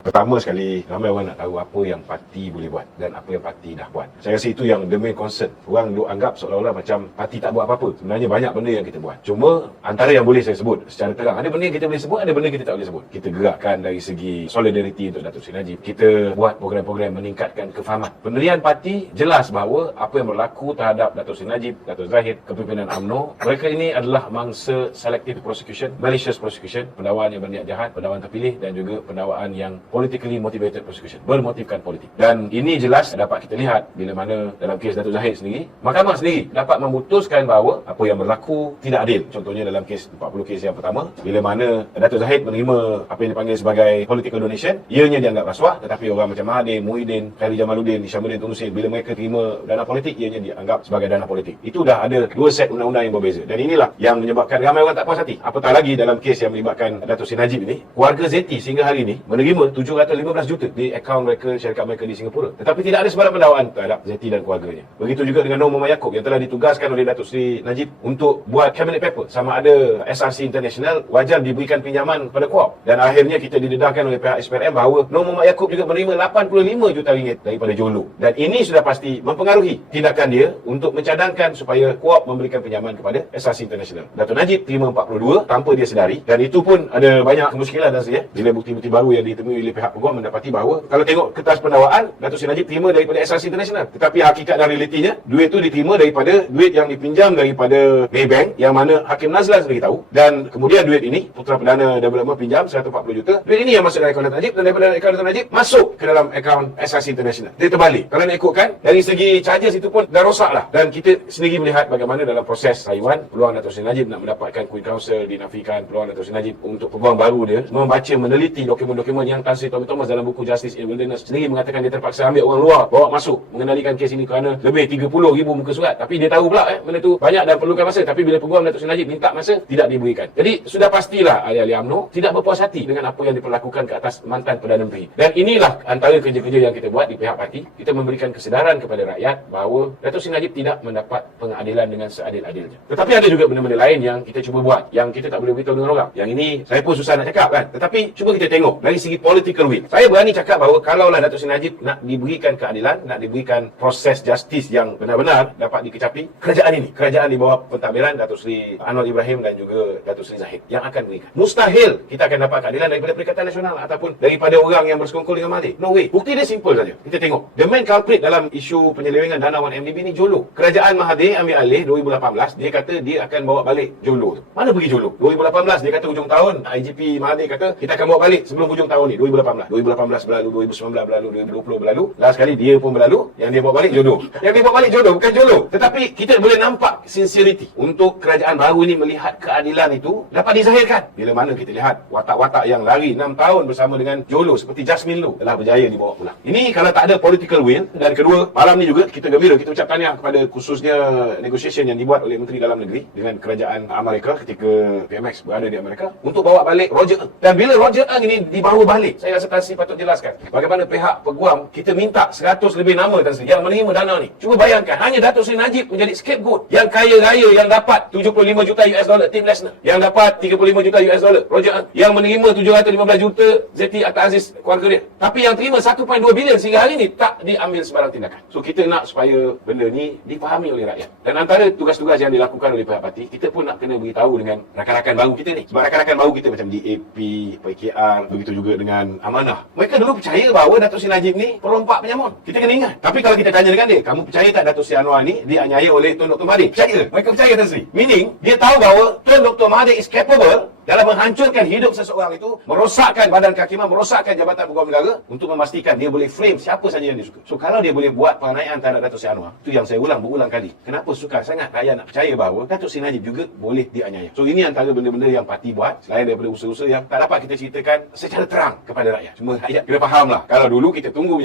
Pertama sekali, ramai orang nak tahu apa yang parti boleh buat dan apa yang parti dah buat. Saya rasa itu yang the main concern. Orang duk anggap seolah-olah macam parti tak buat apa-apa. Sebenarnya banyak benda yang kita buat. Cuma antara yang boleh saya sebut secara terang, ada benda yang kita boleh sebut, ada benda kita tak boleh sebut. Kita gerakkan dari segi solidariti untuk Datuk Seri Najib. Kita buat program-program meningkatkan kefahaman. Pendirian parti jelas bahawa apa yang berlaku terhadap Datuk Seri Najib, Datuk Zahid, kepimpinan UMNO, mereka ini adalah mangsa selective prosecution, malicious prosecution, pendakwaan yang berniat jahat, pendakwaan terpilih dan juga pendakwaan yang politically motivated prosecution, bermotifkan politik. Dan ini jelas dapat kita lihat bila mana dalam kes Datuk Zahid sendiri, mahkamah sendiri dapat memutuskan bahawa apa yang berlaku tidak adil. Contohnya dalam kes 40 kes yang pertama, bila mana Datuk Zahid menerima apa yang dipanggil sebagai political donation, ianya dianggap rasuah, tetapi orang macam Mahathir, Muhyiddin, Khairi Jamaluddin, Hishamuddin Tun Nusir, bila mereka terima dana politik, ianya dianggap sebagai dana politik. Itu dah ada dua set undang-undang yang berbeza. Dan inilah yang menyebabkan ramai orang tak puas hati. Apatah lagi dalam kes yang melibatkan Datuk Seri Najib ini, keluarga Zeti sehingga hari ini menerima 715 juta di akaun mereka, syarikat mereka di Singapura. Tetapi tidak ada sebarang pendakwaan terhadap Zeti dan keluarganya. Begitu juga dengan Nur Muhammad Yaakob yang telah ditugaskan oleh Datuk Seri Najib untuk buat cabinet paper sama ada SRC International wajar diberikan pinjaman pada KOAP. Dan akhirnya kita didedahkan oleh pihak SPRM bahawa Nur Muhammad Yaakob juga menerima 85 juta ringgit daripada Jolo. Dan ini sudah pasti mempengaruhi tindakan dia untuk mencadangkan supaya KOAP memberikan pinjaman kepada SRC International. Datuk Najib terima 42 tanpa dia sedari, dan itu pun ada banyak kemuskilan dan sebagainya. Bila bukti-bukti baru yang ditemui oleh pihak peguam mendapati bahawa kalau tengok kertas pendakwaan, Datuk Seri Najib terima daripada SRC International, tetapi hakikat dan realitinya duit itu diterima daripada duit yang dipinjam daripada Maybank yang mana Hakim Nazlan sendiri tahu. Dan kemudian duit ini Putra Perdana Development pinjam 140 juta. Duit ini yang masuk dari akaun Datuk Najib, dan daripada akaun Datuk Najib masuk ke dalam akaun SRC International. Dia terbalik. Kalau nak ikutkan dari segi charges itu pun dah rosak lah. Dan kita sendiri melihat bagaimana dalam proses Taiwan, peluang Datuk Seri Najib nak mendapatkan Queen Council dinafikan, peluang Datuk Seri Najib untuk peguam baru dia membaca, meneliti dokumen-dokumen yang Tan Sri Tommy Thomas dalam buku Justice in Wilderness sendiri mengatakan dia terpaksa ambil orang luar bawa masuk mengendalikan kes ini kerana lebih 30,000 muka surat. Tapi dia tahu pula benda tu banyak dan perlukan masa, tapi bila peguam Datuk Seri Najib minta masa, tidak diberikan. Jadi sudah pastilah ahli-ahli UMNO tidak berpuas hati dengan apa yang diperlakukan ke atas mantan Perdana Menteri. Dan inilah antara kerja-kerja yang kita buat di pihak parti. Kita memberikan kesedaran kepada rakyat bahawa Datuk Seri Najib tidak mendapat pengadilan dengan seadil-adilnya. Tetapi ada juga benda-benda lain yang kita cuba buat, yang kita tak boleh beritahu dengan orang. Yang ini saya pun susah nak cakap kan. Tetapi cuba kita tengok dari segi political will. Saya berani cakap bahawa kalaulah Datuk Seri Najib nak diberikan keadilan, nak diberikan proses justice yang benar-benar dapat dikecapi, kerajaan di bawah pentadbiran Datuk Seri Anwar Ibrahim dan juga Datuk Seri Zahid yang akan berikan. Mustahil kita akan dapat keadilan daripada Perikatan Nasional ataupun daripada orang yang bersekongkol dengan Mahathir. No way. Bukti dia simple saja. Kita tengok. The main culprit dalam isu penyelewengan dana 1MDB ni Jolo. Kerajaan Mahathir ambil alih 2018, dia kata dia akan bawa balik Jolo tu. Mana pergi Jolo? 2018 dia kata hujung tahun, IGP Mahathir kata kita akan bawa balik sebelum hujung tahun ni. 2018 berlalu, 2019 berlalu, 2020 berlalu. Last kali dia pun berlalu, yang dia bawa balik jodoh. Yang dia bawa balik jodoh bukan Jolo. Tetapi kita boleh nampak sincerity untuk kerajaan baru ini melihat keadilan itu dapat dizahirkan. Bila mana kita lihat watak-watak yang lari 6 tahun bersama dengan Jolo seperti Jasmine Low telah berjaya dibawa pulang. Ini kalau tak ada political will. Dan kedua, malam ni juga kita gembira, kita ucap tahniah kepada khususnya negotiation yang dibuat oleh Menteri Dalam Negeri dengan kerajaan Amerika ketika PMX berada di Amerika untuk bawa balik Roger Ng. Dan bila Roger Ng ini dibawa balik, saya rasa Tan Sri patut jelaskan bagaimana pihak peguam kita minta 100 lebih nama Tan Sri yang menerima dana ni. Cuba bayangkan, hanya Datuk Seri Najib menjadi scapegoat. Yang kaya raya yang dapat 75 juta US dollar Tim Lesner, yang dapat 35 juta US dollar Roger Ng, yang menerima 715 juta Zeti Atta Aziz keluarga dia. Tapi yang terima 1.2 bilion sehingga hari ni tak diambil sebarang tindakan. So kita nak supaya benda ni dipahami oleh rakyat. Dan antara tugas-tugas yang dilakukan oleh pihak parti, kita pun nak kena beritahu dengan rakan-rakan baru kita ni. Sebab rakan-rakan baru kita macam DAP, PKR, begitu juga dengan Amanah. Mereka dulu percaya bahawa Datuk Seri Najib ni perompak penyamun. Kita kena ingat. Tapi kalau kita tanya dengan dia, kamu percaya tak Datuk Seri Anwar ni dianiaya oleh Tun Dr. Mahathir? Percaya. Mereka percaya Tan Sri. Meaning, dia tahu bahawa Tun Dr. Mahathir is capable dalam menghancurkan hidup seseorang itu, merosakkan badan kehakiman, merosakkan jabatan peguam negara untuk memastikan dia boleh frame siapa saja yang dia suka. So kalau dia boleh buat penganiayaan terhadap Datuk Seri Anwar, itu yang saya ulang berulang kali. Kenapa sukar sangat rakyat nak percaya bahawa Datuk Seri Najib juga boleh dianiaya. So ini antara benda-benda yang parti buat selain daripada usaha-usaha yang tak dapat kita ceritakan secara terang kepada rakyat. Cuma rakyat kena fahamlah. Kalau dulu kita tunggu,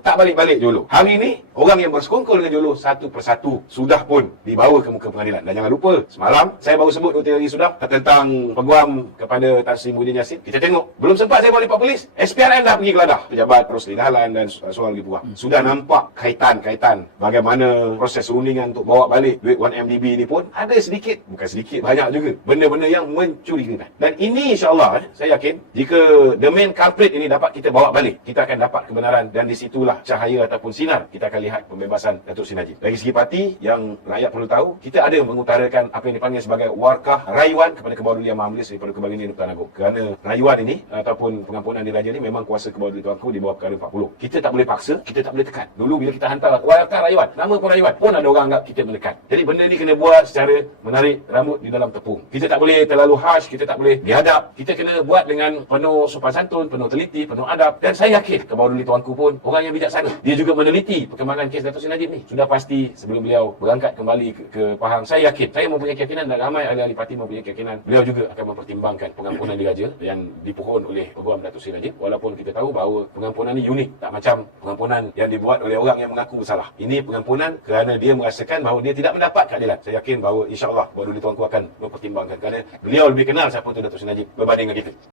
tak balik-balik Jolo. Hari ini orang yang bersekongkol dengan Jolo satu persatu sudah pun dibawa ke muka pengadilan. Dan jangan lupa, semalam saya baru sebut 2 teori sudah tentang peguam kepada Tan Sri Muhyiddin Yassin, kita tengok. Belum sempat saya bawa lipat polis, SPRM dah pergi Kelantan. Pejabat Peruslidahalan dan soal lagi puas. Sudah nampak kaitan-kaitan bagaimana proses rundingan untuk bawa balik duit 1MDB ni pun ada sedikit, bukan sedikit, banyak juga benda-benda yang mencurigakan. Dan ini insya-Allah saya yakin jika the main culprit ini dapat kita bawa balik, kita akan dapat kebenaran dan di situlah cahaya ataupun sinar kita akan lihat pembebasan Datuk Seri Najib. Dari segi parti yang rakyat perlu tahu, kita ada mengutarakan apa yang dipanggil sebagai warkah rayuan kepada Kebawah Yang Maha Majlis daripada Kebahagiaan Tuan Agong. Kerana rayuan ini ataupun pengampunan diraja ini memang kuasa Kebawah Tuanku di bawah perkara 40. Kita tak boleh paksa, kita tak boleh tekan. Dulu bila kita hantar warkah rayuan, nama pun rayuan, pun ada orang anggap kita menekan. Jadi benda ni kena buat secara menarik rambut di dalam tepung. Kita tak boleh terlalu harsh, kita tak boleh dihadap. Kita kena buat dengan penuh sopan santun, penuh teliti, penuh adab. Dan saya yakin Kebawah Tuanku pun orang yang bijaksana. Dia juga meneliti perkembangan kes Datuk Seri Najib ni. Sudah pasti sebelum beliau berangkat kembali ke Pahang, saya yakin, saya mempunyai keyakinan dan ramai ahli-ahli parti mempunyai keyakinan beliau juga akan mempertimbangkan pengampunan diraja yang dipohon oleh Peguam Datuk Seri Najib. Walaupun kita tahu bahawa pengampunan ni unik, tak macam pengampunan yang dibuat oleh orang yang mengaku bersalah. Ini pengampunan kerana dia merasakan bahawa dia tidak mendapat keadilan. Saya yakin bahawa insya-Allah Kebawah Tuanku akan mempertimbangkan kerana beliau lebih kenal siapa tu Datuk Seri Najib berbanding dengan kita.